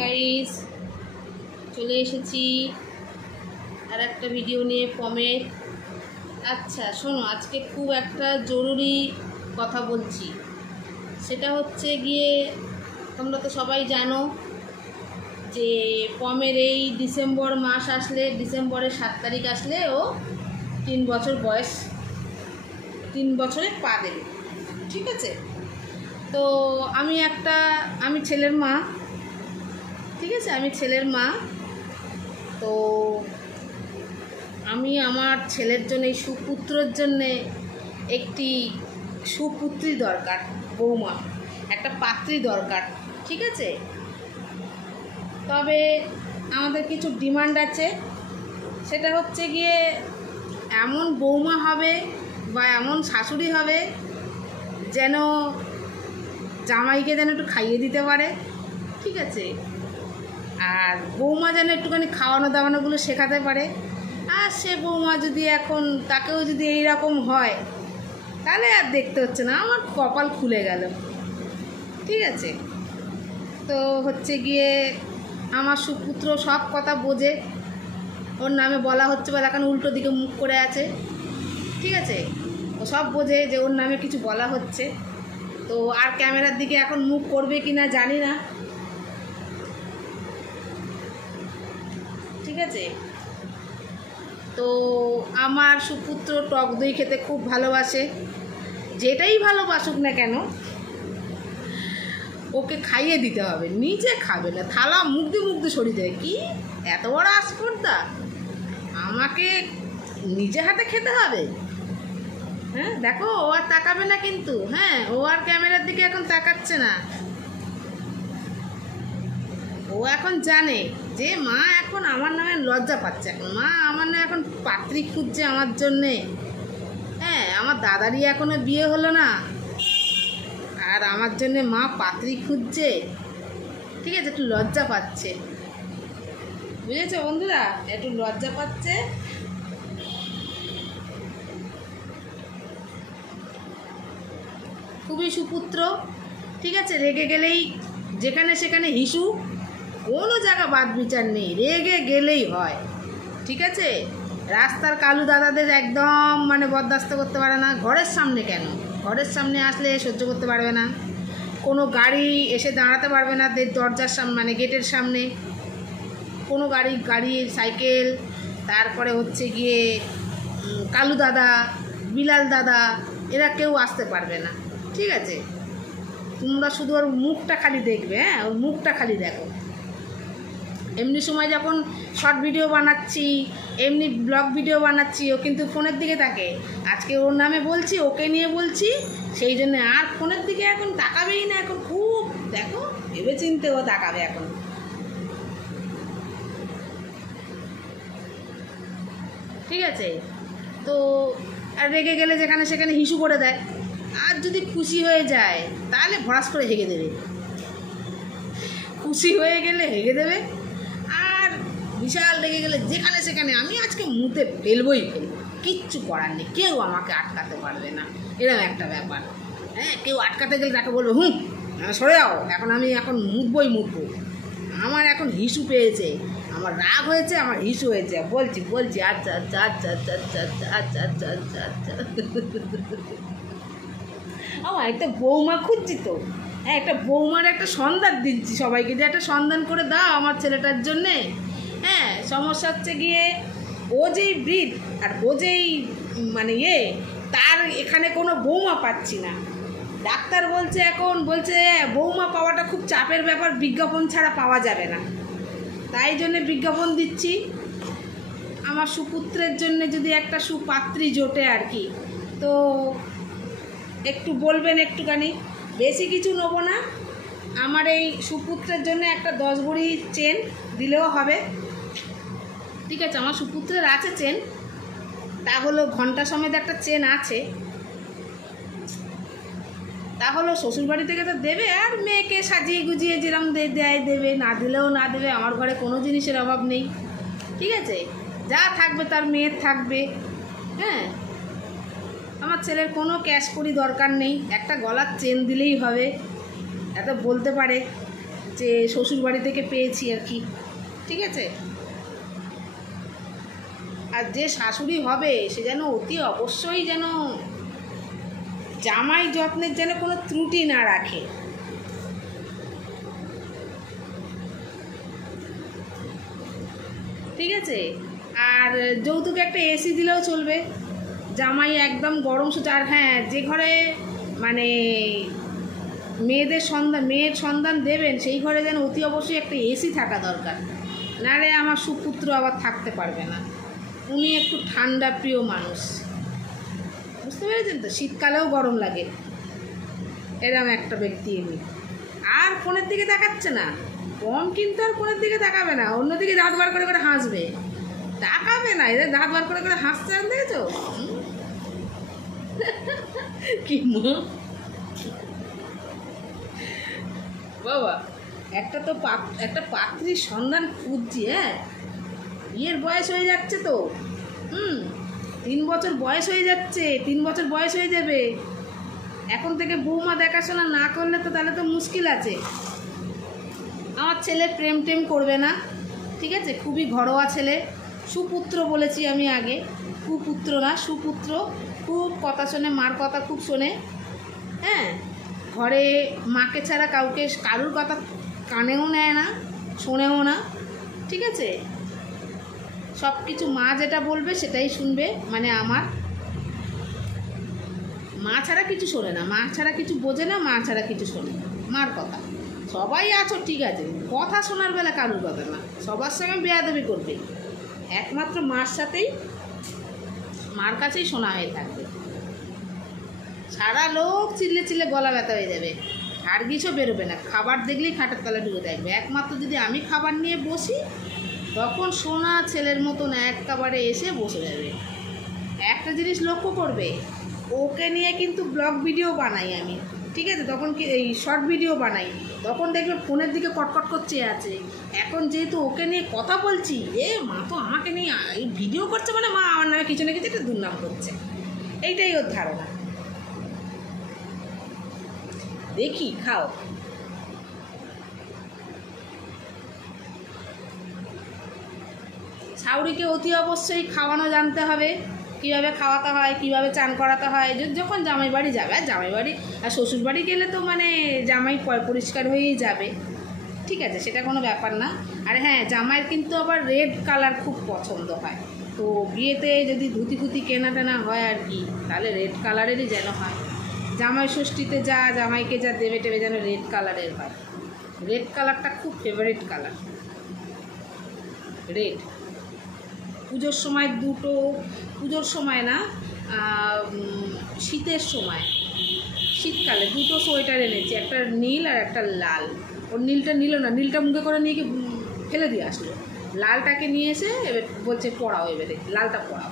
Guys, চলে এসেছি আর একটা ভিডিও নিয়ে পমের। আচ্ছা শোনো, আজকে খুব একটা জরুরি কথা বলছি। সেটা হচ্ছে গিয়ে, তোমরা তো সবাই জানো যে পমের এই ডিসেম্বর মাস আসলে, ডিসেম্বরের 7 তারিখ আসলে ও 3 বছর বয়স, 3 বছরে পা দেবে। ঠিক আছে, তো আমি ছেলের মা। ঠিক আছে, আমি ছেলের মা। তো আমি আমার ছেলের জন্য, এই সুপুত্রর জন্যে একটি সুপুত্রী দরকার, বৌমা, একটা পাত্রী দরকার। ঠিক আছে, তবে আমাদের কিছু ডিমান্ড আছে। সেটা হচ্ছে গিয়ে এমন বৌমা হবে বা এমন শাশুড়ি হবে যেন জামাইকে যেন একটু খাইয়ে দিতে পারে। ঠিক আছে, আর বৌমা যেন একটুখানি খাওয়ানো দাওয়ানোগুলো শেখাতে পারে। আর সে বৌমা যদি এখন তাকেও যদি এইরকম হয়, তাহলে আর দেখতে হচ্ছে না, আমার কপাল খুলে গেল। ঠিক আছে, তো হচ্ছে গিয়ে আমার সুপুত্র সব কথা বোঝে, ওর নামে বলা হচ্ছে বলে এখন উল্টো দিকে মুখ করে আছে। ঠিক আছে, ও সব বোঝে যে ওর নামে কিছু বলা হচ্ছে। তো আর ক্যামেরার দিকে এখন মুখ করবে কি না জানি না। ঠিক আছে, তো আমার সুপুত্র টক দই খেতে খুব ভালোবাসে। যেটাই ভালোবাসুক না কেন, ওকে খাইয়ে দিতে হবে, নিজে খাবে না, থালা মুখ দিয়ে সরিয়ে দেয়। কি এত বড় আস্পর্ধা, আমাকে নিজে হাতে খেতে হবে? হ্যাঁ দেখো, ও আর তাকাবে না কিন্তু। হ্যাঁ, ও আর ক্যামেরার দিকে এখন তাকাচ্ছে না। ও এখন জানে যে মা এখন আমার নামে লজ্জা পাচ্ছে, এখন মা আমার নামে এখন পাত্রী খুঁজছে আমার জন্যে। হ্যাঁ, আমার দাদারই এখনো বিয়ে হলো না, আর আমার জন্যে মা পাত্রী খুঁজছে। ঠিক আছে, একটু লজ্জা পাচ্ছে, বুঝেছো বন্ধুরা, একটু লজ্জা পাচ্ছে। খুবই সুপুত্র। ঠিক আছে, রেগে গেলেই যেখানে সেখানে হিসু, কোনো জায়গা বাদ বিচার নেই, রেগে গেলেই হয়। ঠিক আছে, রাস্তার কালু দাদাদের একদম বরদাস্ত করতে পারে না। ঘরের সামনে কেন, ঘরের সামনে আসলে সহ্য করতে পারবে না। কোনো গাড়ি এসে দাঁড়াতে পারবে না দরজার সামনে, গেটের সামনে। কোনো গাড়ি সাইকেল, তারপরে হচ্ছে গিয়ে কালু দাদা, বিলাল দাদা, এরা কেউ আসতে পারবে না। ঠিক আছে, তোমরা শুধু ওর মুখটা খালি দেখবে। হ্যাঁ, ওর মুখটা খালি দেখো। এমনি সময় যখন শর্ট ভিডিও বানাচ্ছি, এমনি ব্লগ ভিডিও বানাচ্ছি, ও কিন্তু ফোনের দিকে তাকে। আজকে ওর নামে বলছি, ওকে নিয়ে বলছি, সেই জন্য আর ফোনের দিকে এখন তাকাবেই না। এখন খুব দেখো, ভেবে চিনতে ও তাকাবে এখন। ঠিক আছে, তো আর রেগে গেলে যেখানে সেখানে হিসু করে দেয়। আর যদি খুশি হয়ে যায় তাহলে ভরাস করে হেগে দেবে, খুশি হয়ে গেলে হেগে দেবে। আর বিশাল লেগে গেলে যেখানে সেখানে আমি আজকে মুতে ফেলবই, কিচ্ছু করার নেই, কেউ আমাকে আটকাতে পারবে না, এরকম একটা ব্যাপার। হ্যাঁ, কেউ আটকাতে গেলে তাকে বলবো সরে যাও, আমি মুতবই। আমার এখন হিসু পেয়েছে, আমার রাগ হয়েছে, আমার হিসু হয়েছে, বলছি আচ্ছা আচ্ছা আচ্ছা আচ্ছা আচ্ছা আচ্ছা আচ্ছা আচ্ছা আচ্ছা আমার একটা বৌমা খুঁজছি তো। হ্যাঁ, একটা বৌমার একটা সন্ধান দিচ্ছি সবাইকে, যে একটা সন্ধান করে দাও আমার ছেলেটার জন্যে। হ্যাঁ, সমস্যা হচ্ছে গিয়ে ও যেই ব্রিড আর ও যেই তার এখানে কোনো বৌমা পাচ্ছি না। ডাক্তার বলছে বৌমা পাওয়াটা খুব চাপের ব্যাপার, বিজ্ঞাপন ছাড়া পাওয়া যাবে না। তাই জন্যে বিজ্ঞাপন দিচ্ছি আমার সুপুত্রের জন্য, যদি একটা সুপাত্রী জোটে আর কি। তো একটু বলবেন, একটুখানি, বেশি কিছু নেবো না। আমার এই সুপুত্রের জন্য একটা 10 ভরি চেন দিলেও হবে। ঠিক আছে, আমার সুপুত্রের আছে চেন, তা হলো ঘন্টা সমেত একটা চেন আছে। তা হলো শ্বশুরবাড়ি থেকে তো দেবে, আর মেয়েকে সাজিয়ে গুজিয়ে যেরকম দেবে, না দিলেও না দেবে। আমার ঘরে কোনো জিনিসের অভাব নেই। ঠিক আছে, যা থাকবে তার মেয়ের থাকবে। হ্যাঁ, আমার ছেলের কোনো ক্যাশ করি দরকার নেই, একটা গলার চেন দিলেই হবে। এত বলতে পারে যে শ্বশুর বাড়ি থেকে পেয়েছি আর কি, ঠিক আছে। আর যে শাশুড়ি হবে সে যেন অতি অবশ্যই যেন জামাই যত্নের যেন কোনো ত্রুটি না রাখে, ঠিক আছে। আর যৌতুকে একটা এসি দিলেও চলবে, জামাই একদম গরম সুতো। আর হ্যাঁ, যে ঘরে মানে মেয়ের সন্ধান দেবেন সেই ঘরে যেন অতি অবশ্যই একটা এসি থাকা দরকার, নাহলে আমার সুপুত্র আবার থাকতে পারবে না। উনি একটু ঠান্ডা প্রিয় মানুষ, বুঝতে পেরেছেন তো, শীতকালেও গরম লাগে, এরকম একটা ব্যক্তি এমনি। আর ফোনের দিকে তাকাচ্ছে না, কম কিন্তু আর ফোনের দিকে তাকাবে না, অন্যদিকে দাঁত বার করে করে হাসবে, তাকাবে না। এদের দাঁত বার করে করে হাসতে দেখেছো কি বাবা, একটা পাত্রীর সন্ধান খুঁজছি। হ্যাঁ, বিয়ের বয়স হয়ে যাচ্ছে তো, 3 বছর বয়স হয়ে যাচ্ছে, 3 বছর বয়স হয়ে যাবে। এখন থেকে বৌমা দেখাশোনা না করলে তো তাহলে তো মুশকিল আছে। আমার ছেলে প্রেম টেম করবে না, ঠিক আছে, খুবই ঘরোয়া ছেলে, সুপুত্র বলেছি আমি আগে, কুপুত্র না, সুপুত্র। খুব কথা শোনে, মার কথা খুব শোনে। হ্যাঁ, ঘরে মাকে ছাড়া কারুর কথা কানেও নেয় না, শোনেও না, ঠিক আছে। সব কিছু মা যেটা বলবে সেটাই শুনবে, মানে আমার মা ছাড়া কিছু শোনে না, মা ছাড়া কিছু বোঝে না, মা ছাড়া কিছু শোনে না, মার কথা। সবাই আছো ঠিক আছে, কথা শোনার বেলা কারুর কথা না, সবার সঙ্গে বেয়াদবি করবে, একমাত্র মার সাথেই, মার কাছেই শোনা হয়ে থাকবে। সারা লোক চিল্লে চিল্লে গলা ব্যথা হয়ে যাবে, আর কিছু বেরোবে না, খাবার দেখলেই খাটের তলায় ঢুকে থাকবে। একমাত্র যদি আমি খাবার নিয়ে বসি তখন সোনা ছেলের মতন একেবারে এসে বসে যাবে। একটা জিনিস লক্ষ্য করবে, ওকে নিয়ে কিন্তু ব্লগ ভিডিও বানাই আমি, ঠিক আছে, তখন কি এই শর্ট ভিডিও বানাই, তখন দেখবে ফোনের দিকে কটকট করছে আছে। এখন যেহেতু ওকে নিয়ে কথা বলছি, মা তো আমাকে নিয়ে এই ভিডিও করছে, মানে মা আমার নামে কিছু না কিছু একটা দুর্নাম করছে, এইটাই ওর ধারণা। দেখি খাও, শাউরিকে অতি অবশ্যই খাওয়ানো জানতে হবে, কীভাবে খাওয়াতে হয়, কীভাবে চান করাতে হয়। যখন জামাই বাড়ি যাবে, আর জামাই বাড়ি আর শ্বশুর বাড়ি গেলে তো মানে জামাই পরিষ্কার হয়েই যাবে, ঠিক আছে, সেটা কোনো ব্যাপার না। আর হ্যাঁ, জামাইয়ের কিন্তু আবার রেড কালার খুব পছন্দ হয়, তো বিয়েতে যদি ধুতি ফুতি কেনা টেনা হয় আর কি, তাহলে রেড কালারেরই যেন হয়। জামাই ষষ্ঠীতে জামাইকে যা দেবে টেবে যেন রেড কালারের হয়। রেড কালারটা খুব ফেভারিট কালার, রেড। পুজোর সময় পুজোর সময় না, শীতের সময়, শীতকালে 2টো সোয়েটার এনেছি, একটা নীল আর একটা লাল। ওর নীলটা নিল না, নীলটা মুখে করে নিয়ে ফেলে দিয়ে আসলো, লালটাকে নিয়ে এসে এবার বলছে পড়াও, এবারে লালটা পড়াও।